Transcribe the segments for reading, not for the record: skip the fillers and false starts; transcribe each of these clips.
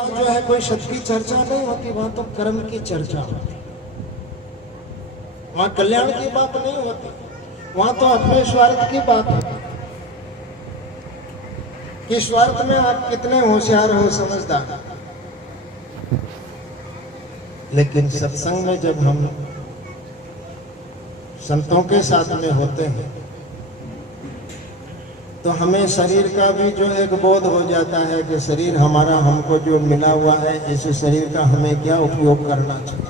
जो है कोई शब्द की चर्चा नहीं होती, वहां तो कर्म की चर्चा होती, वहां कल्याण की बात नहीं होती, वहां तो अपने स्वार्थ की बात होती कि स्वार्थ में आप कितने होशियार हो, समझदार। लेकिन सत्संग में जब हम संतों के साथ में होते हैं तो हमें शरीर का भी जो एक बोध हो जाता है कि शरीर हमारा हमको जो मिला हुआ है, इस शरीर का हमें क्या उपयोग करना चाहिए।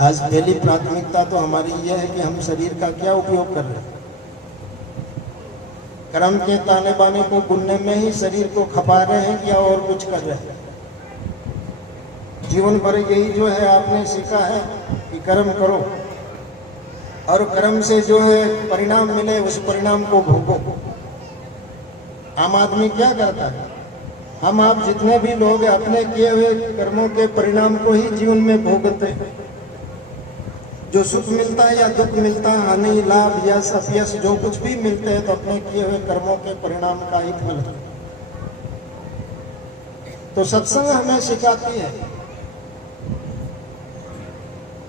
आज पहली प्राथमिकता तो हमारी यह है कि हम शरीर का क्या उपयोग कर रहे हैं। कर्म के ताने बाने को बुनने में ही शरीर को खपा रहे हैं या और कुछ कर रहे हैं। जीवन भर यही जो है आपने सीखा है कि कर्म करो और कर्म से जो है परिणाम मिले, उस परिणाम को भोगो। आम आदमी क्या करता है, हम आप जितने भी लोग अपने किए हुए कर्मों के परिणाम को ही जीवन में भोगते हैं। जो सुख मिलता है या दुख मिलता है, हानि लाभ यश अपयश जो कुछ भी मिलते हैं तो अपने किए हुए कर्मों के परिणाम का ही फल है। तो सत्संग हमें सिखाती है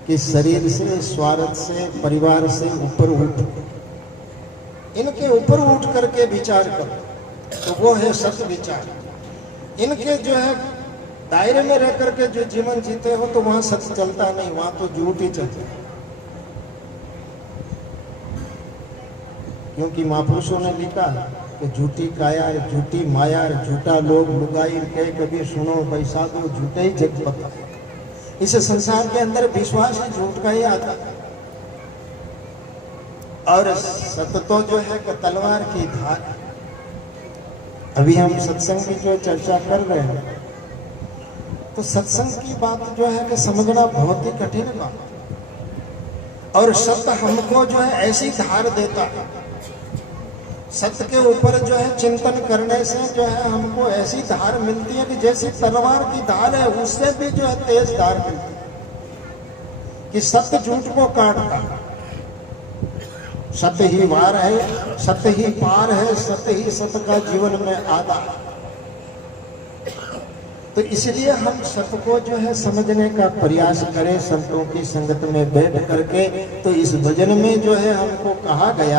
कि शरीर से, स्वार्थ से, परिवार से ऊपर उठ, इनके ऊपर उठ करके विचार करो तो वो है सत्य विचार। इनके जो है दायरे में रह करके जो जीवन जीते हो तो वहां सत्य चलता नहीं, वहां तो झूठ ही चलता है। क्योंकि महापुरुषों ने लिखा कि झूठी काया, झूठी माया, झूठा लोग लुगाई कहे कभी सुनो भाई साधु, झूठे ही जग पता। इस संसार के अंदर विश्वास ही झूठ का ही आता है और सत्य तो जो है कि तलवार की धार। अभी हम सत्संग की जो चर्चा कर रहे हैं तो सत्संग की बात जो है कि समझना बहुत ही कठिन बात। और सत्य हमको जो है ऐसी धार देता है, सत्य के ऊपर जो है चिंतन करने से जो है हमको ऐसी धार मिलती है कि जैसी तलवार की धार है उससे भी जो है तेज धार मिलती है कि सत्य झूठ को काटता। सत्य ही वार है, सत्य ही पार है, सत्य ही सत्य का जीवन में आधार। तो इसलिए हम सत्य को जो है समझने का प्रयास करें, संतों की संगत में बैठ करके। तो इस भजन में जो है हमको कहा गया